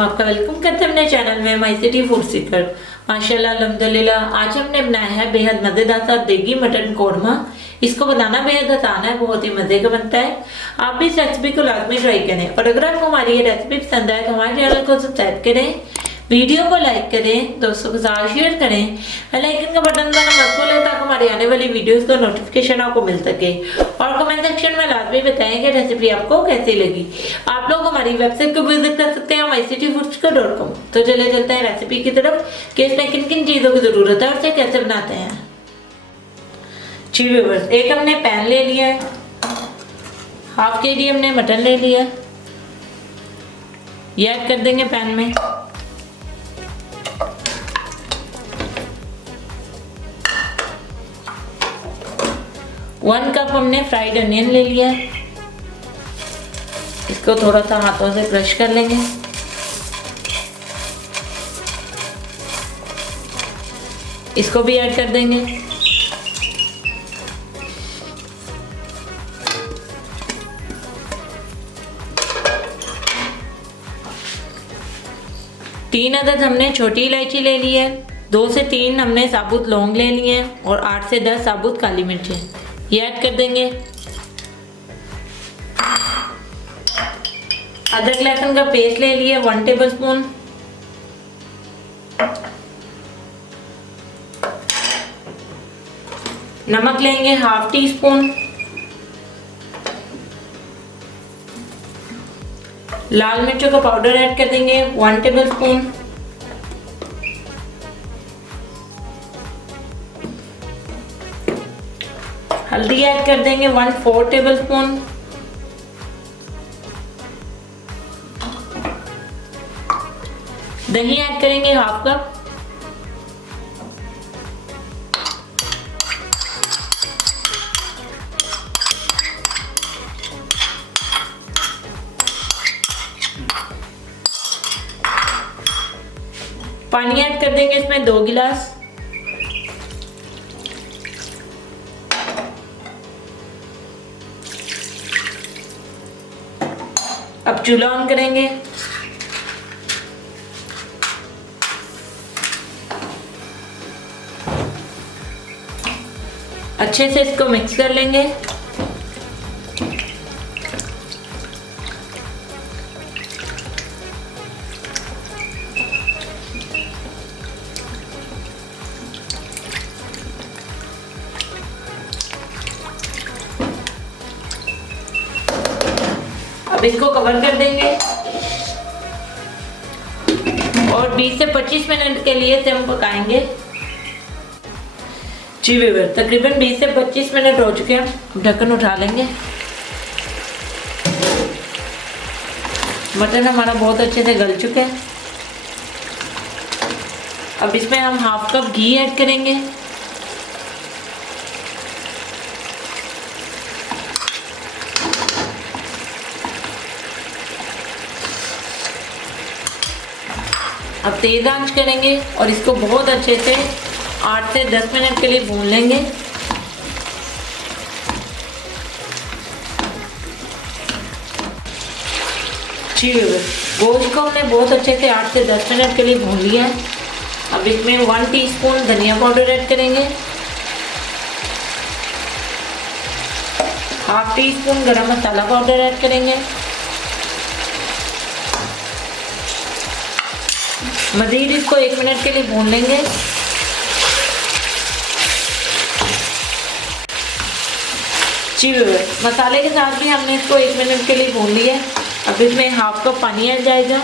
हम आपका वेलकम करते हैं अपने चैनल में माई सिटी फूड सीकर। माशाल्लाह अल्हम्दुलिल्लाह, आज हमने बनाया है बेहद मज़ेदार सा देगी मटन कौरमा। इसको बनाना बेहद आसान है, बहुत ही मज़े का बनता है। आप भी इस रेसिपी को लाजमी ट्राई करें और अगर आपको हमारी ये रेसिपी पसंद आए तो हमारे चैनल को सब्सक्राइब करें, वीडियो को लाइक करें, दोस्तों के साथ शेयर करें, बेल आइकन का बटन दबाना मत भूलें ताकि हमारी आने वाली वीडियोस का नोटिफिकेशन आपको मिल सके। और कमेंट सेक्शन में लाजमी बताएं कि रेसिपी आपको कैसी लगी। आप लोग हमारी वेबसाइट को विजिट कर सकते हैं mycityfoods.com। तो चले चलते हैं रेसिपी की तरफ कि इसमें किन किन चीज़ों की ज़रूरत है और इसे कैसे बनाते हैं। जी व्यूअर्स, एक हमने पैन ले लिया है, हाफ के जी हमने मटन ले लिया, ये ऐड कर देंगे पैन में। वन कप हमने फ्राइड अनियन ले लिया है, इसको थोड़ा सा हाथों से क्रश कर लेंगे। इसको भी ऐड कर देंगे। तीन अदद हमने छोटी इलायची ले ली है, 2 से 3 हमने साबुत लौंग ले लिए हैं और 8 से 10 साबुत काली मिर्चें, ये ऐड कर देंगे। अदरक लहसुन का पेस्ट ले लिया 1 टेबलस्पून। नमक लेंगे हाफ टी स्पून। लाल मिर्चों का पाउडर ऐड कर देंगे 1 टेबलस्पून। हल्दी ऐड कर देंगे 1/4 टेबलस्पून। दही ऐड करेंगे हाफ कप। पानी ऐड कर देंगे इसमें 2 गिलास। अब चूल्हा ऑन करेंगे। अच्छे से इसको मिक्स कर लेंगे। अब इसको कवर कर देंगे और 20 से 25 मिनट के लिए इसे हम पकाएंगे। जी व्यूअर्स, तकरीबन 20 से 25 मिनट हो चुके हैं। ढक्कन उठा लेंगे। मटन हमारा बहुत अच्छे से गल चुका है। अब इसमें हम हाफ कप घी ऐड करेंगे। अब तेज आंच करेंगे और इसको बहुत अच्छे से 8 से 10 मिनट के लिए भून लेंगे। जी गोश्त को हमने बहुत अच्छे से 8 से 10 मिनट के लिए भून लिया है। अब इसमें 1 टीस्पून धनिया पाउडर ऐड करेंगे, हाफ टी स्पून गरम मसाला पाउडर ऐड करेंगे। मज़ीद इसको 1 मिनट के लिए भून लेंगे। जी मसाले के साथ भी हमने इसको 1 मिनट के लिए भून लिया। अब इसमें हाफ कप पानी ऐड जाएगा।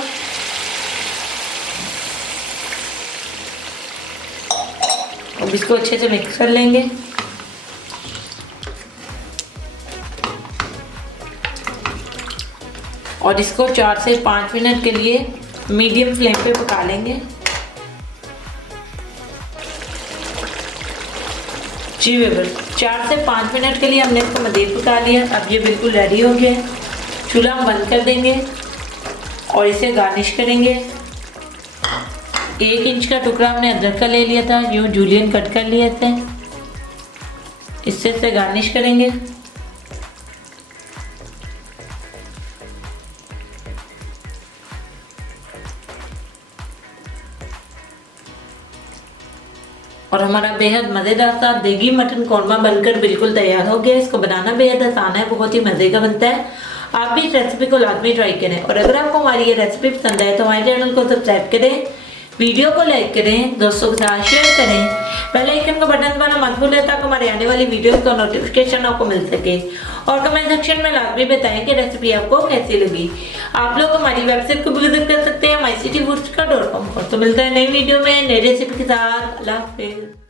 अब इसको अच्छे से मिक्स कर लेंगे। और इसको 4 से 5 मिनट के लिए मीडियम फ्लेम पे पका लेंगे। जी व्यूअर्स, 4 से 5 मिनट के लिए हमने इसको मज़ीद पका लिया। अब ये बिल्कुल रेडी हो गया है। चूल्हा हम बंद कर देंगे और इसे गार्निश करेंगे। 1 इंच का टुकड़ा हमने अदरक का ले लिया था, यूँ जूलियन कट कर लिए थे। इससे गार्निश करेंगे। और हमारा बेहद मज़ेदार सा देगी मटन कौरमा बनकर बिल्कुल तैयार हो गया। इसको बनाना बेहद आसान है, बहुत ही मज़े का बनता है। आप भी इस रेसिपी को लाजमी ट्राई करें और अगर आपको हमारी ये रेसिपी पसंद आए तो हमारे चैनल को सब्सक्राइब करें, वीडियो को लाइक करें, दोस्तों के साथ शेयर करें, बेल आइकन का बटन दबाना मत भूलें ताकि हमारे आने वाली वीडियो का नोटिफिकेशन आपको मिल सके। और कमेंट सेक्शन में लाजमी बताएं कि रेसिपी आपको कैसी लगी। आप लोग हमारी वेबसाइट को भी विजिट कर सकते हैं mycityfoodseeker.com पर। तो मिलता है नई वीडियो में नई रेसिपी के साथ। अल्लाह हाफिज़।